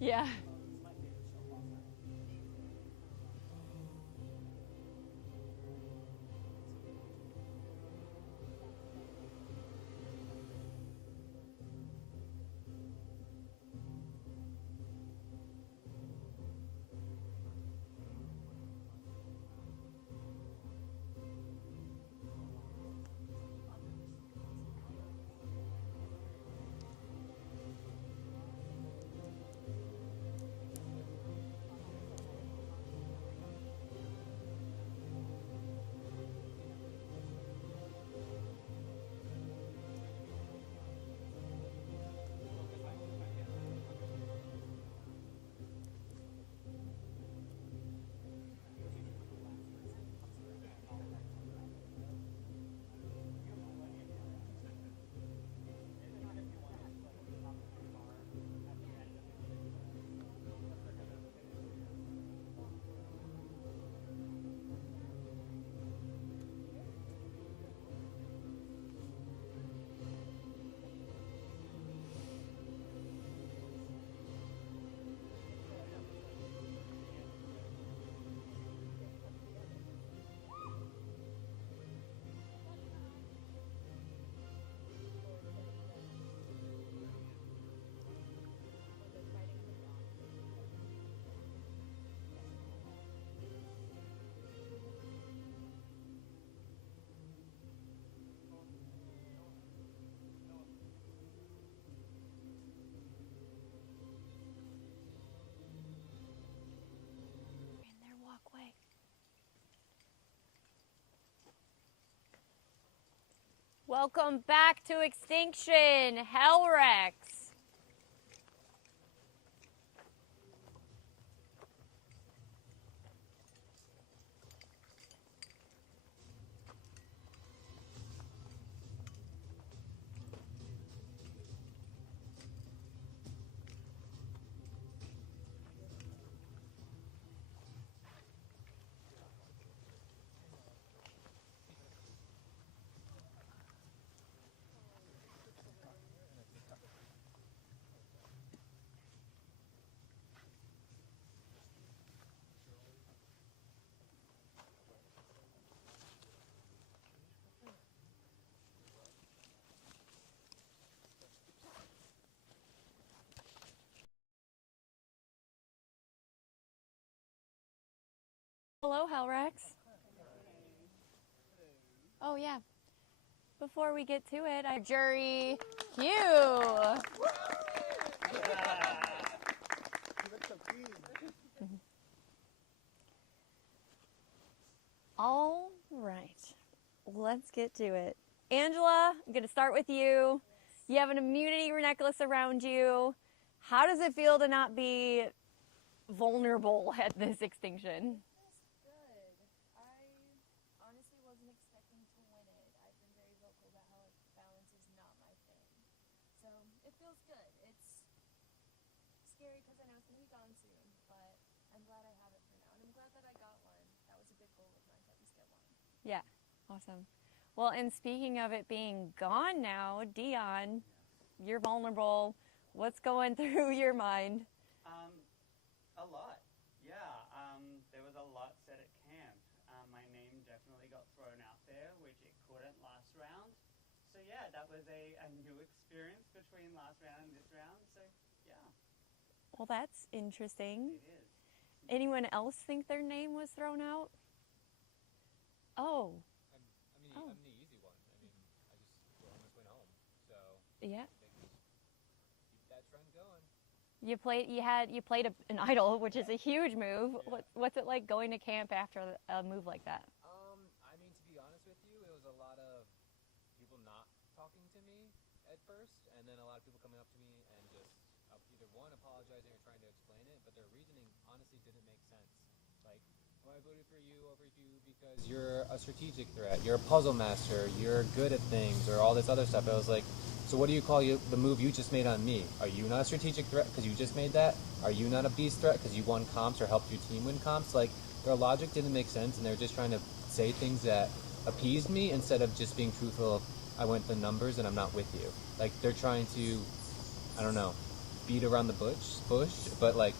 Yeah. In their walkway. Welcome back to Extinction, Hellrex. Hello, Hellrex. Oh, yeah. Before we get to it, jury Q. All right, let's get to it. Angela, I'm going to start with you. You have an immunity necklace around you. How does it feel to not be vulnerable at this extinction? Good. I honestly wasn't expecting to win it. I've been very vocal about how balance is not my thing. So it feels good. It's scary because I know it's going to be gone soon, but I'm glad I have it for now. And I'm glad that I got one. That was a big goal of mine, to at least get one. Yeah, awesome. Well, and speaking of it being gone now, Dion, you're vulnerable. What's going through your mind? A lot. Yeah, there was a lot said at camp. My name definitely got thrown out there, which it couldn't last round. So yeah, that was a new experience between last round and this round. So yeah. Well, that's interesting. It is. Anyone else think their name was thrown out? Oh. I'm the easy one. I just almost went home. So Yeah. keep that trend going. You played an idol, which is a huge move. Yeah. What's it like going to camp after a move like that? To be honest with you, it was a lot of people not talking to me at first, and then a lot of people coming up to me and just either one apologizing or trying to explain it, but their reasoning honestly didn't make sense. Like, oh, I voted for you over you because you're a strategic threat, you're a puzzle master, you're good at things, or all this other stuff. I was like, so what do you call the move you just made on me? Are you not a strategic threat because you just made that? Are you not a beast threat because you won comps or helped your team win comps? Like, their logic didn't make sense, and they were just trying to say things that appeased me instead of just being truthful of, I went the numbers and I'm not with you. Like, they're trying to, I don't know, beat around the bush, but like,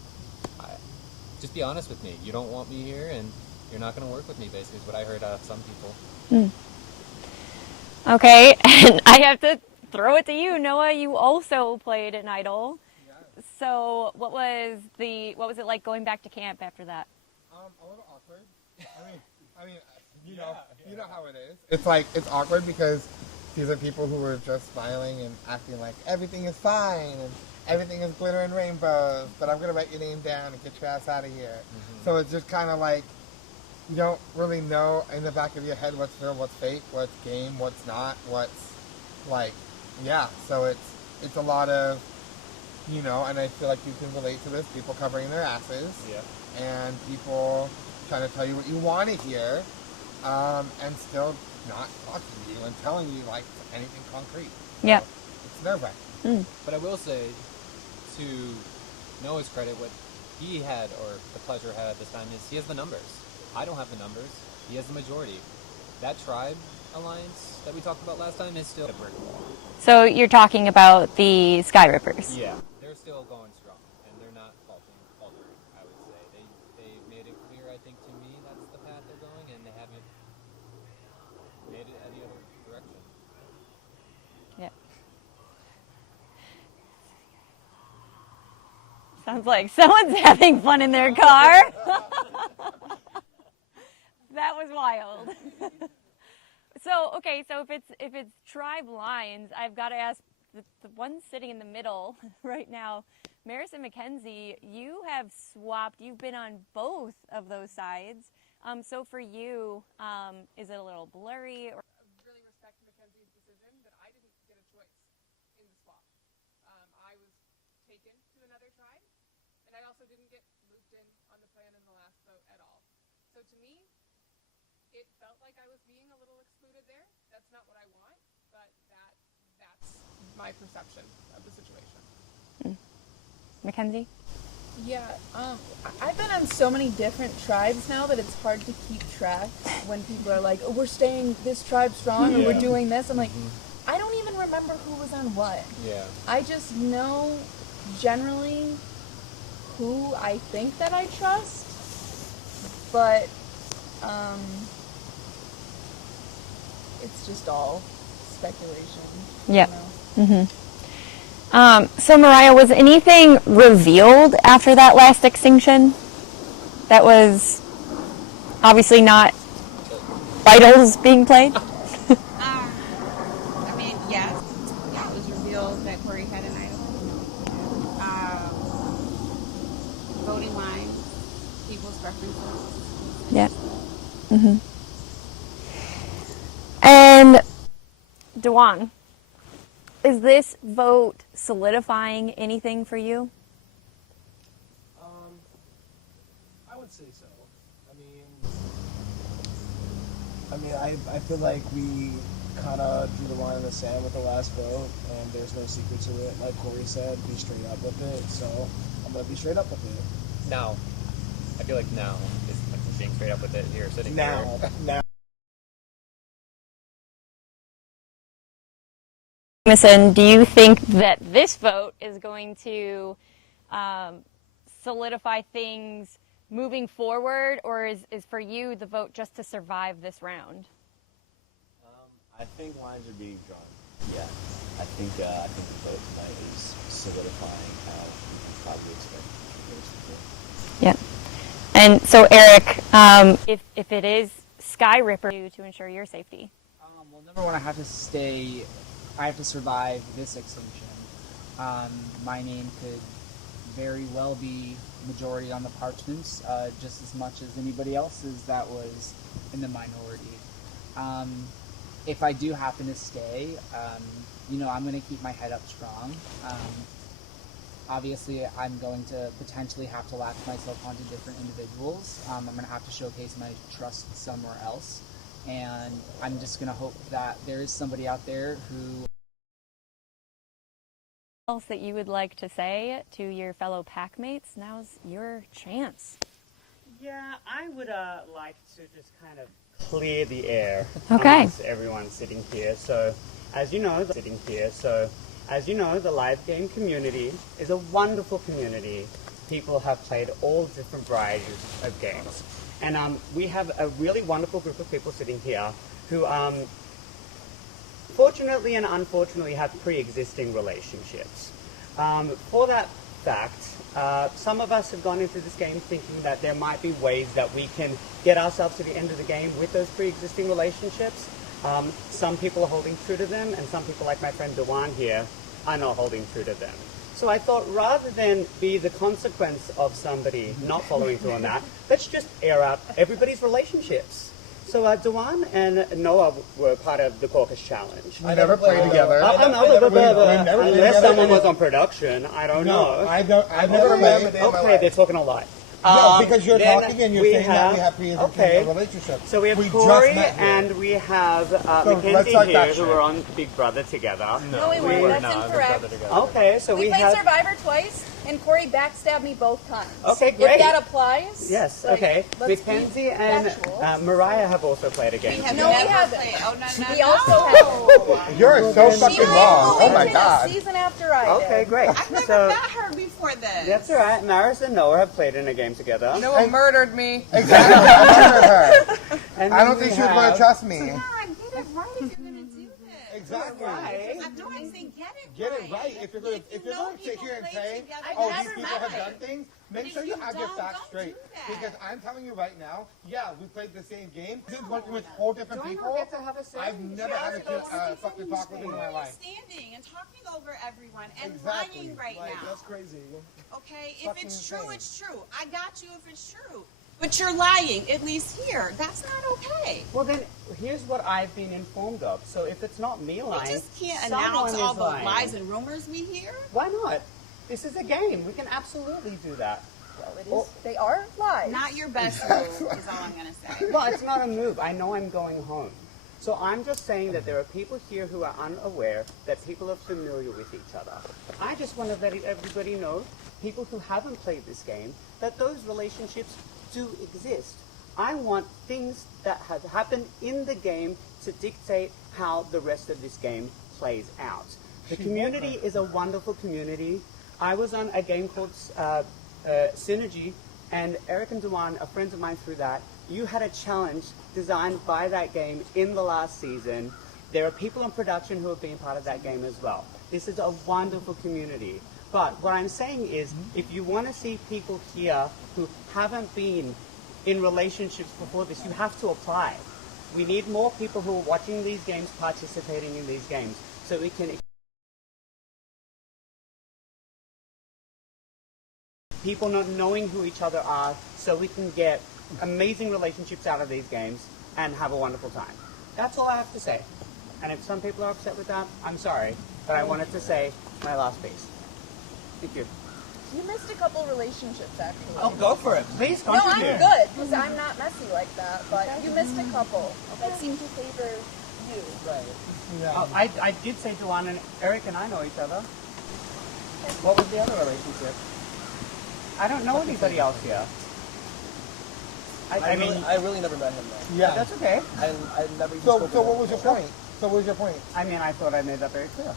just be honest with me. You don't want me here, and you're not going to work with me. Basically, is what I heard out of some people. Okay, and I have to throw it to you, Noah. You also played an idol. Yeah. So what was it like going back to camp after that? A little awkward. I mean, you know how it is. It's awkward because these are people who are just smiling and acting like everything is fine and everything is glitter and rainbows, but I'm gonna write your name down and get your ass out of here. Mm-hmm. So it's just kind of like you don't really know in the back of your head what's real, what's fake, what's game, what's not, what's like, yeah. So it's a lot of, and I feel like you can relate to this, people covering their asses. Yeah. And people trying to tell you what you want to hear, and still not talking to you and telling you like anything concrete. Yeah. So it's nerve-wracking. But I will say, to Noah's credit, what he had, or the pleasure had at this time, is he has the numbers. I don't have the numbers. He has the majority. That tribe alliance that we talked about last time is still a brick wall. So you're talking about the Sky Rippers. Yeah, they're still going strong, and they're not faltering, I would say. They made it clear, I think, to me, that's the path they're going, and they haven't made it any other direction. Yeah. Sounds like someone's having fun in their car. That was wild. So if it's tribe lines, I've got to ask the one sitting in the middle right now, Maris and Mackenzie, you have swapped. You've been on both of those sides. So for you, is it a little blurry? Or I really respect Mackenzie's decision, but I didn't get a choice in the swap. I was taken to another tribe, and I also didn't get looped in on the plan in the last vote at all. So to me, it felt like I was being a little excluded there. That's not what I want, but that's my perception of the situation. Mackenzie? Yeah, I've been on so many different tribes now that it's hard to keep track when people are like, oh, we're staying this tribe strong or we're doing this. I'm like, I don't even remember who was on what. Yeah. I just know generally who I think that I trust, but it's just all speculation. Yeah. You know? So Mariah, was anything revealed after that last extinction that was obviously not idols being played? I mean, yes. Yeah, it was revealed that Corey had an idol. Voting lines, people's preferences. Yeah. And Dewan, is this vote solidifying anything for you? I would say so. I feel like we kind of drew the line in the sand with the last vote, and there's no secret to it. Like Corey said, be straight up with it. So I'm gonna be straight up with it. Now, I feel like now is like being straight up with it here, sitting here. Now. Jameson, do you think that this vote is going to solidify things moving forward, or is for you the vote just to survive this round? I think lines are being drawn. Yeah, I think the vote tonight is solidifying how we probably expect things to go. Yeah. And so, Eric, if it is Sky Ripper to ensure your safety. Well, number one, I have to survive this extinction. My name could very well be majority on the parchments, just as much as anybody else's that was in the minority. If I do happen to stay, I'm going to keep my head up strong. Obviously, I'm going to potentially have to latch myself onto different individuals. I'm going to have to showcase my trust somewhere else. And I'm just going to hope that there is somebody out there who... Else that you would like to say to your fellow pack mates? Now's your chance. Yeah, I would like to just kind of clear the air Okay. amongst everyone sitting here. So, as you know, As you know, the live game community is a wonderful community. People have played all different varieties of games. And we have a really wonderful group of people sitting here who fortunately and unfortunately have pre-existing relationships. For that fact, some of us have gone into this game thinking that there might be ways that we can get ourselves to the end of the game with those pre-existing relationships. Some people are holding true to them, and some people, like my friend Dewan here, are not holding true to them. So I thought, rather than be the consequence of somebody not following through on that, let's just air out everybody's relationships. So Dewan and Noah were part of the Caucus Challenge. We never played together. Unless someone was on production, I don't know. I've never played. Okay, they're talking a lot. No, because you're then talking and you're we saying that we have- have pre-existing relationships. So we have just Corey met here. and we have let's Mackenzie talk here, that who shit. were on Big Brother together. No, we weren't. That's incorrect. Okay, so We we played have... Survivor twice, and Corey backstabbed me both times. Okay, great. If that applies. Yes, like, okay. let's Mackenzie be and factual. Mariah have also played a game. No, we haven't. Oh, no. We also have. You're so fucking She wrong. Oh moved my into god. the season after I did. Okay, great. I've never So met her before this. that's all right. Maris and Noah have played in a game together. Noah murdered me. Exactly. I murdered her. And I then don't we think she was going have- to trust me. Come on, get it right if you're going to do this. Exactly. Right. I'm doing say get it Get right. it right. If you're going If to you know sit people here and play say, together, oh, that's these people have right. done things, make But sure if you you have your don't, facts don't straight. do that. Because I'm telling you right now, yeah, we played the same game. This is working with whole different Do I people. not get to have a say? I've never had a fucking talk with him in my life. Standing and talking over everyone and Exactly. lying right Like, now. that's crazy. Okay, if fucking it's true, insane. it's true. I got you if it's true. But you're lying, at least here. That's not okay. Well, then, here's what I've been informed of. So if it's not me We lying, just can't someone announce is all the lying. lies and rumors we hear. Why not? This is a game. We can absolutely do that. Well, it is. They are lies. Not your best move, is all I'm going to say. Well, it's not a move. I know I'm going home. So I'm just saying that there are people here who are unaware that people are familiar with each other. I just want to let everybody know, people who haven't played this game, that those relationships do exist. I want things that have happened in the game to dictate how the rest of this game plays out. The community is a wonderful community. I was on a game called Synergy, and Eric and Dewan are friends of mine through that. You had a challenge designed by that game in the last season. There are people in production who have been part of that game as well. This is a wonderful community. But what I'm saying is, if you want to see people here who haven't been in relationships before this, you have to apply. We need more people who are watching these games, participating in these games, so we can... people not knowing who each other are, so we can get amazing relationships out of these games and have a wonderful time. That's all I have to say. And if some people are upset with that, I'm sorry, but I wanted to say my last piece. Thank you. You missed a couple relationships, actually. Oh, go for it. Please No, contribute. I'm good, because I'm not messy like that, but you missed a couple that seem to favor you. Right. Yeah. Oh, I did say Joanne and Eric and I know each other. What was the other relationship? I don't know anybody else here. I mean, I really never met him though. Yeah. that's okay. I never even So spoken what to him was your before. point? So what was your point? I mean, I thought I made that very clear.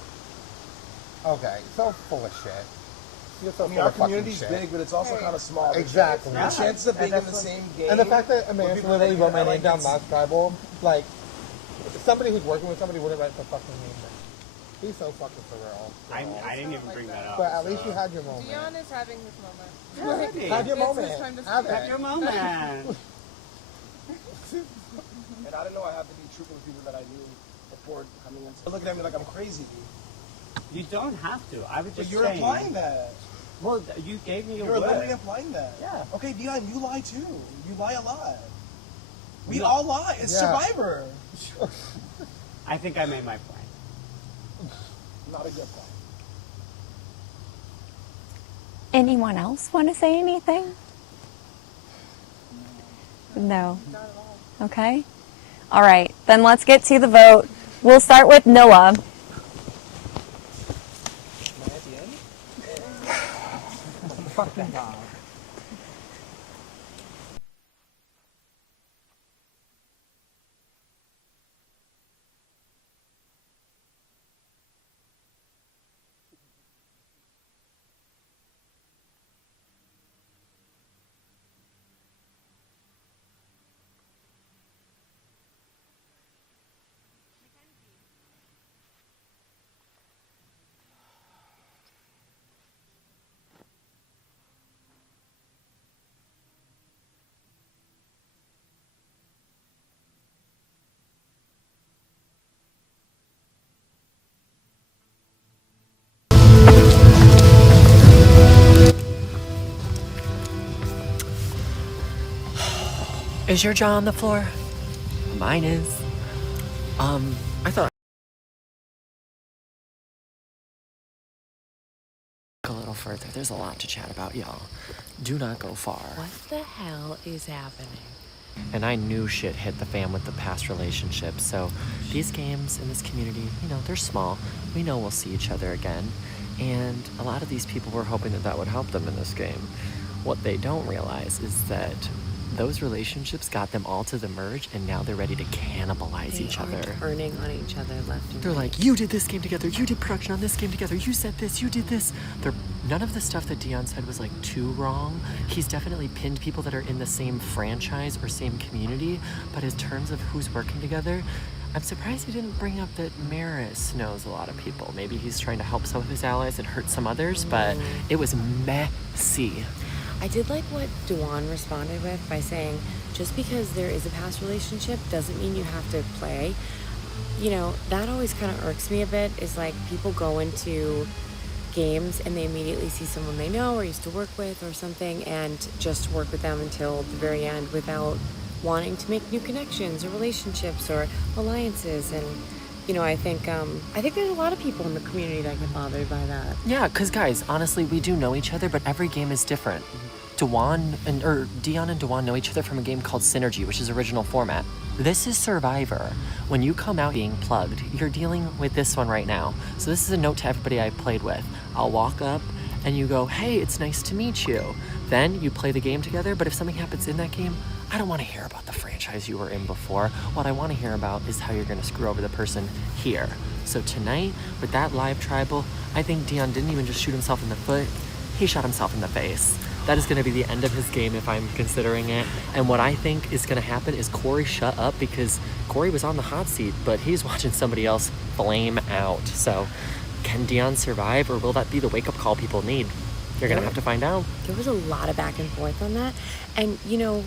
Okay, so full of shit. You're so I mean, full our of fucking community's shit. big, but it's also kind of small. Exactly. The Yeah. chances of being in the That's what- same game. And the fact that with Amanda people literally that wrote my I name like, down it's- last tribal, like, somebody who's working with somebody wouldn't write the fucking name down. He's so fucking surreal. I didn't even bring that up. But at least you had your moment. Dion is having his moment. Alrighty. Have your It's moment. his time to Have speak. Have it. your moment. And I didn't know I had to be truthful with people that I knew before coming in. They're looking at me like I'm crazy, dude. You don't have to. I was But just you're saying. implying that. Well, you gave me your You're word. literally implying that. Yeah. Okay, Dion, you lie too. You lie a lot. We No. all lie. It's Yeah. Survivor. I think I made my point. Not a good point. Anyone else want to say anything? No. Okay. All right. Then let's get to the vote. We'll start with Noah. Am I at the end? Fucking God. Is your jaw on the floor? Mine is. I thought a little further. There's a lot to chat about, y'all. Do not go far. What the hell is happening? And I knew shit hit the fan with the past relationship. So these games in this community, you know, they're small. We know we'll see each other again. And a lot of these people were hoping that that would help them in this game. What they don't realize is that those relationships got them all to the merge, and now they're ready to cannibalize each other. They are turning on each other left and They're right. like, you did this game together, you did production on this game together, you said this, you did this. None of the stuff that Dion said was like too wrong. He's definitely pinned people that are in the same franchise or same community, but in terms of who's working together, I'm surprised he didn't bring up that Maris knows a lot of people. Maybe he's trying to help some of his allies and hurt some others, but it was messy. I did like what Dewan responded with by saying, just because there is a past relationship doesn't mean you have to play. You know, that always kind of irks me a bit, is like people go into games and they immediately see someone they know or used to work with or something and just work with them until the very end without wanting to make new connections or relationships or alliances. And you know, I think there's a lot of people in the community that get bothered by that. Yeah, because guys, honestly, we do know each other, but every game is different. Dion and Dewan know each other from a game called Synergy, which is original format. This is Survivor. When you come out being plugged, you're dealing with this one right now. So this is a note to everybody I played with. I'll walk up and you go, hey, it's nice to meet you. Then you play the game together, but if something happens in that game, I don't want to hear about the franchise you were in before. What I want to hear about is how you're going to screw over the person here. So tonight, with that live tribal, I think Dion didn't even just shoot himself in the foot, he shot himself in the face. That is going to be the end of his game if I'm considering it. And what I think is going to happen is Corey shut up, because Corey was on the hot seat, but he's watching somebody else flame out. So can Dion survive, or will that be the wake-up call people need? You're going to have to find out. There was a lot of back and forth on that. And, you know,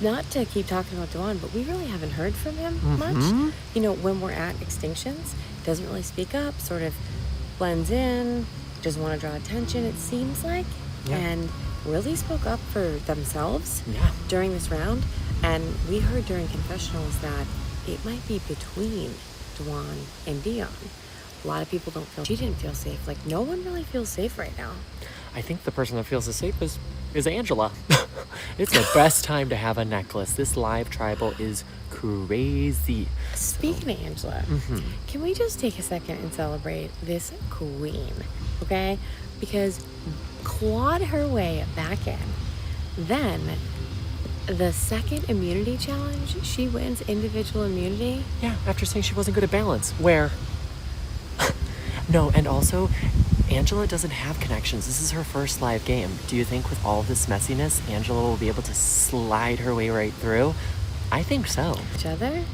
not to keep talking about Dewan, but we really haven't heard from him much. You know, when we're at Extinctions, doesn't really speak up, sort of blends in, doesn't want to draw attention, it seems like. Yeah. And really spoke up for themselves during this round. And we heard during confessionals that it might be between Dewan and Dion. A lot of people don't feel, she didn't feel safe. Like, no one really feels safe right now. I think the person that feels the safest is Angela. It's the best time to have a necklace. This live tribal is crazy. Speaking of Angela, can we just take a second and celebrate this queen, okay? Because clawed her way back in. Then, the second immunity challenge, she wins individual immunity. Yeah, after saying she wasn't good at balance. Where? No, and also, Angela doesn't have connections. This is her first live game. Do you think with all of this messiness, Angela will be able to slide her way right through? I think so. Each other?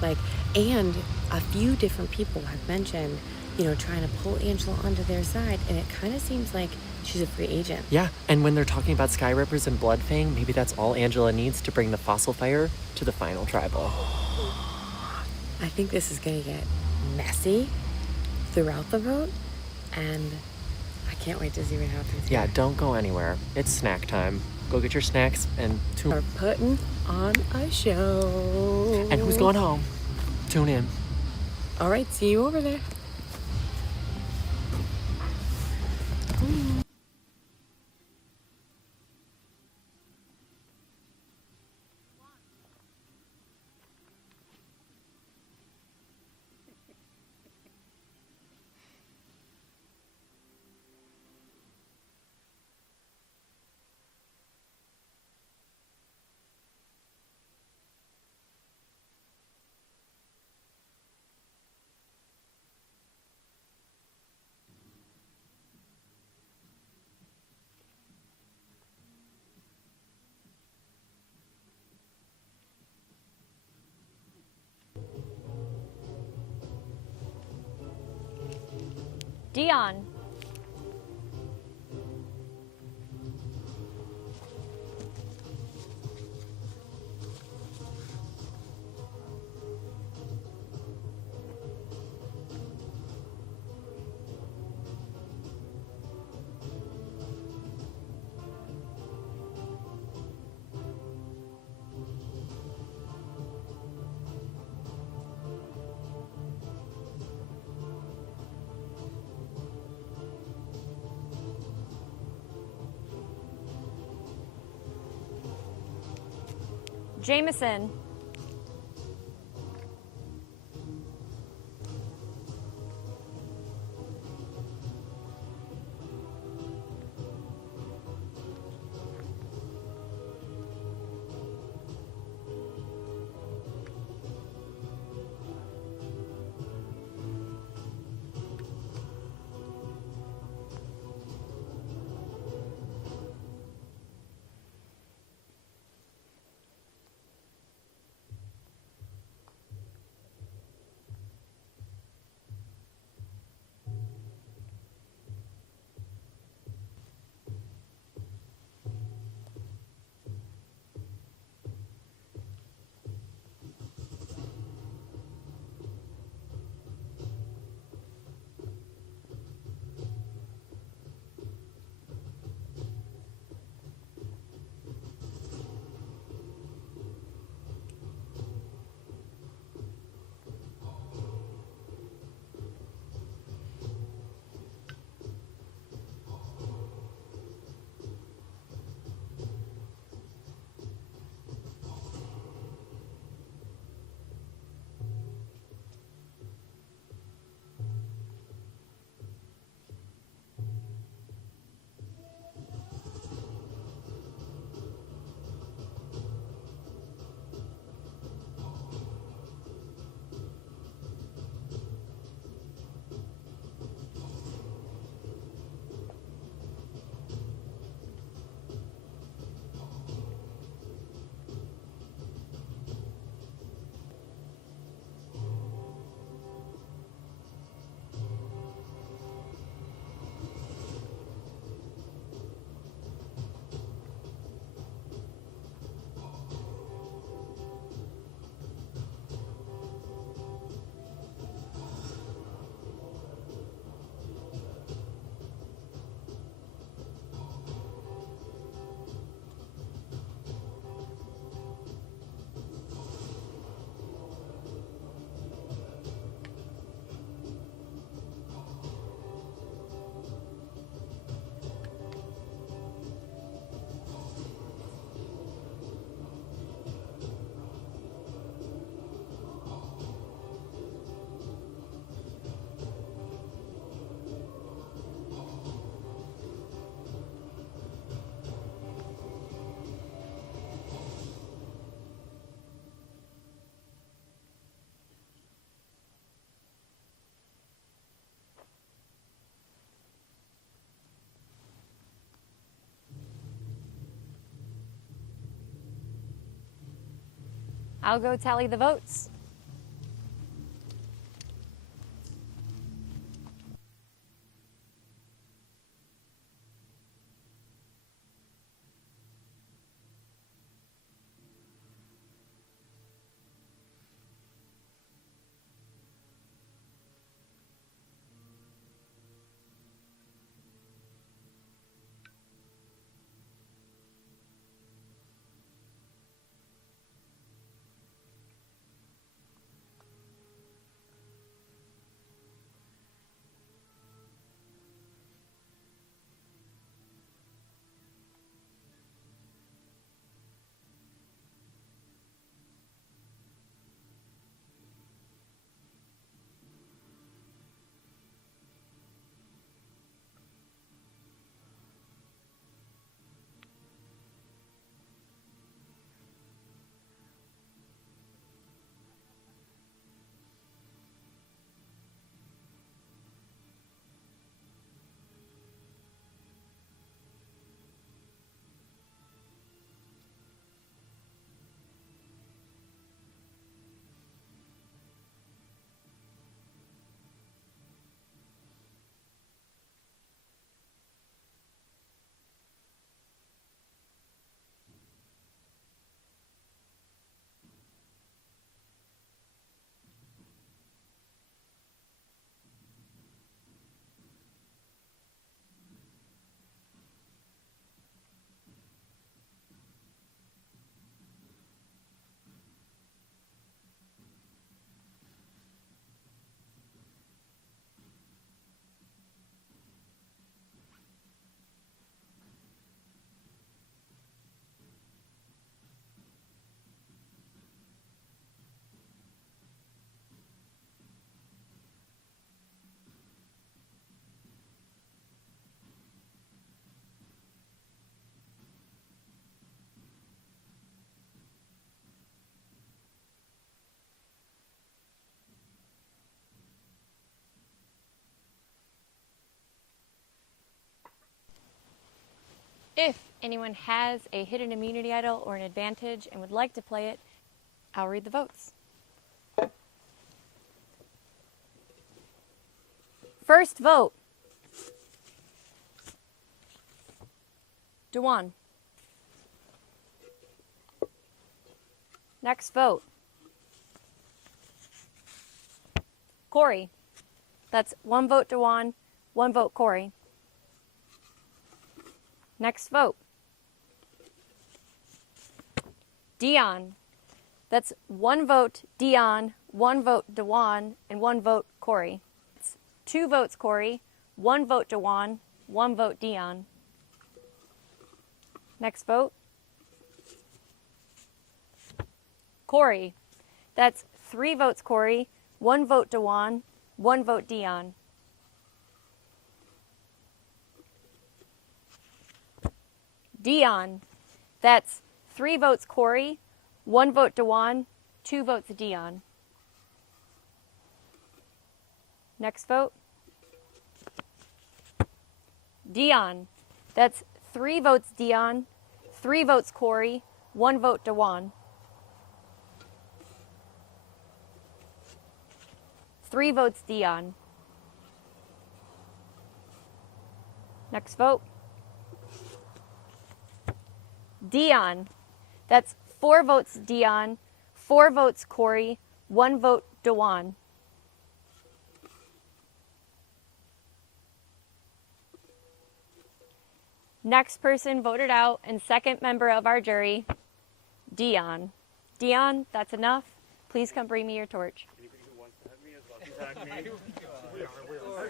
Like, and a few different people have mentioned, you know, trying to pull Angela onto their side, and it kind of seems like she's a free agent. Yeah, and when they're talking about Sky Rippers and Bloodfang, maybe that's all Angela needs to bring the fossil fire to the final tribal. I think this is going to get messy throughout the vote, and I can't wait to see what happens. Yeah, don't go anywhere. It's snack time. Go get your snacks and tune. We're putting on a show. And who's going home? Tune in. All right, see you over there. Dion. Jameson. I'll go tally the votes. If anyone has a hidden immunity idol or an advantage and would like to play it, I'll read the votes. First vote, Dewan. Next vote, Corey. That's 1 vote Dewan, 1 vote Corey. Next vote, Dion. That's 1 vote Dion, 1 vote Dewan, and 1 vote Corey. It's 2 votes Corey, 1 vote Dewan, 1 vote Dion. Next vote, Corey. That's 3 votes Corey, 1 vote Dewan, 1 vote Dion. Dion. That's 3 votes Corey, 1 vote Dewan, 2 votes Dion. Next vote, Dion. That's 3 votes Dion, 3 votes Corey, 1 vote Dewan. 3 votes Dion. Next vote, Dion. That's 4 votes Dion, 4 votes Corey, 1 vote Dewan. Next person voted out and second member of our jury, Dion. Dion, that's enough. Please come bring me your torch. Anybody who wants to hug me as well as hug me. We are.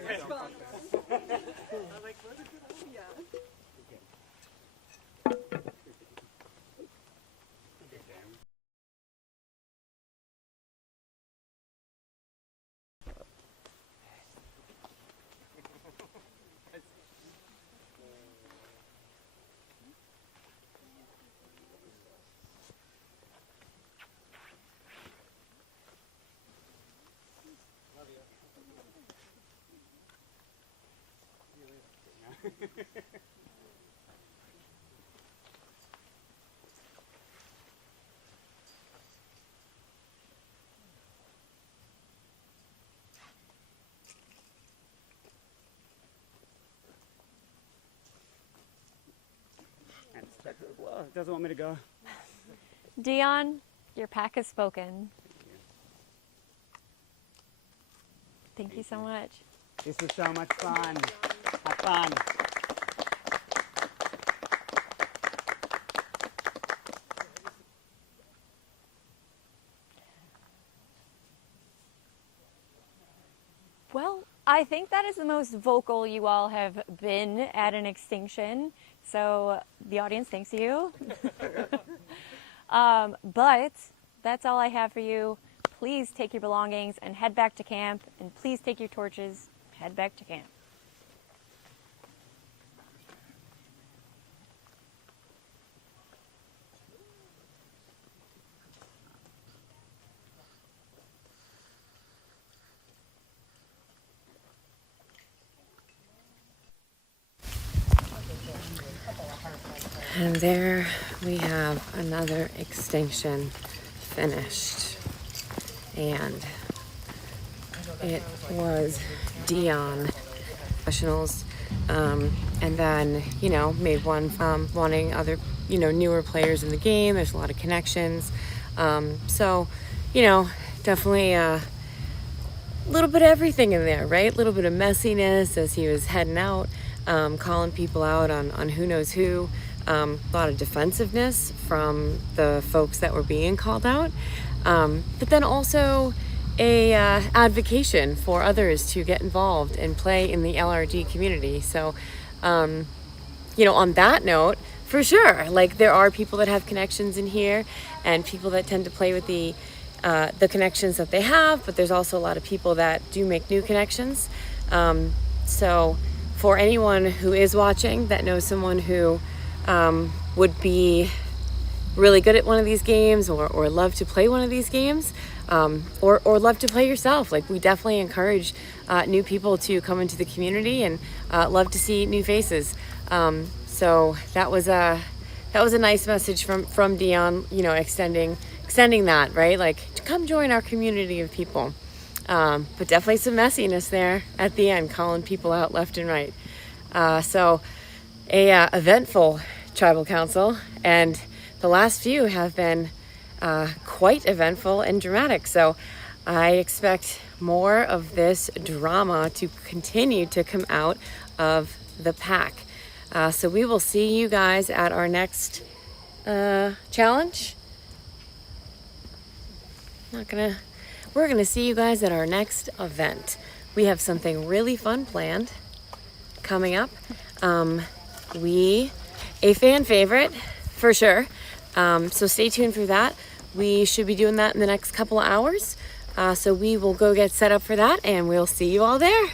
Well, it doesn't want me to go. Dion, your pack has spoken. Thank you so much. This was so much fun. Have fun. Well, I think that is the most vocal you all have been at an Extinction. So the audience thanks you. But that's all I have for you. Please take your belongings and head back to camp. And please take your torches, head back to camp. And there we have another Extinction finished. And it was Dion professionals, and then, made one wanting other, newer players in the game. There's a lot of connections. So, definitely a little bit of everything in there, right? A little bit of messiness as he was heading out, calling people out on who knows who. A lot of defensiveness from the folks that were being called out. But then also a advocation for others to get involved and play in the LRG community. So, on that note, for sure, there are people that have connections in here and people that tend to play with the connections that they have, but there's also a lot of people that do make new connections. So for anyone who is watching that knows someone who would be really good at one of these games or love to play one of these games, or love to play yourself, we definitely encourage new people to come into the community and love to see new faces. So that was a nice message from Dion, you know, extending that, right? Like, come join our community of people. But definitely some messiness there at the end, calling people out left and right. So a eventful tribal council, and the last few have been quite eventful and dramatic. So I expect more of this drama to continue to come out of the pack. So we will see you guys at our next challenge. We're gonna see you guys at our next event. We have something really fun planned coming up. A fan favorite for sure. So stay tuned for that. We should be doing that in the next couple of hours. So we will go get set up for that, and we'll see you all there.